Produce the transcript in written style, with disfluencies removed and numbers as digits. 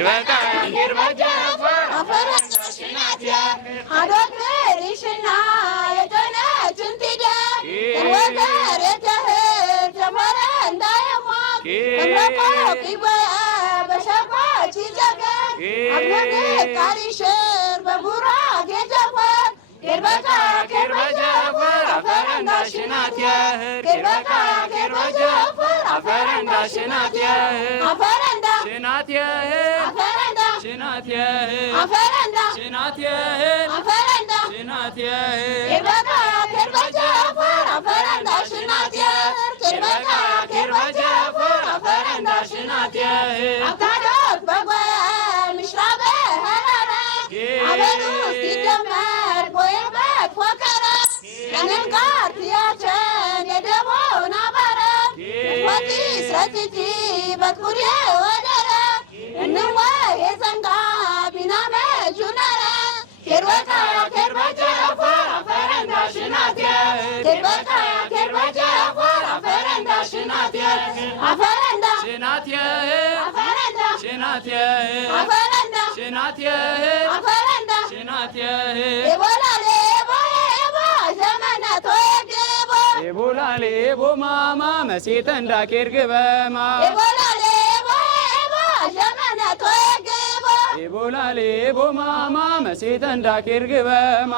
ኬርበቃ ኬርበጃፋ አፈረንዳ ሽናትያ አዶክሪሽና የጀነችን ትደ ወገር የተህር ጀመረ እንዳየሟቅ ከምረቆ ቂበያ በሸቆ ቺዘገር አብነግ ቃሪሽር በጉራ ጌጀፈር ኬርበቃ ኬርበጃፈር አፈረንዳ ሽናትያ ኬርበቃ ኬርበጃፈር አፈረንዳ ሽናትያ አፈረንዳ ሽናትያ አፈረንዳ ሽናትያ አፈረንዳ ሽናትያ አፈረንዳ ሽናትያ ኬርበቃ ኬርበጃፈር አፈረንዳ ሽናትያ ኬርበቃ ኬርበጃፈር አፈረንዳ ሽናትያ አካዶት በጓያ ምሽራበ ሀራራ አበሉ ሲደመር ጎየበት ፎከረ ከነም ጋር ትያቸን የደቦን አበረ ወቲ ስረትቲ በትኩርየ ወደረ እንወ የዘንጋ ቢናመ ጁነረ ኬርበቃ ኬርበጃፈር አፈረንዳ ሽናትያ ኬርበቃ ኬርበጃፈር አፈረንዳ ሽናትያ አፈረንዳ ሽናትያ አፈረንዳ ሽናትያ አፈረንዳ ሽናትያ አፈረንዳ ሽናትያ የቦላሌ ቦዬቦ ዘመናቶ የግቦ የቦላሌ ቦማማ መሴተንዳ ኬርግበማ የቦላሌ ቦዬቦ ዘመናቶ የግቦ የቦላሌ ቦማማ መሴተንዳ ኬርግበማ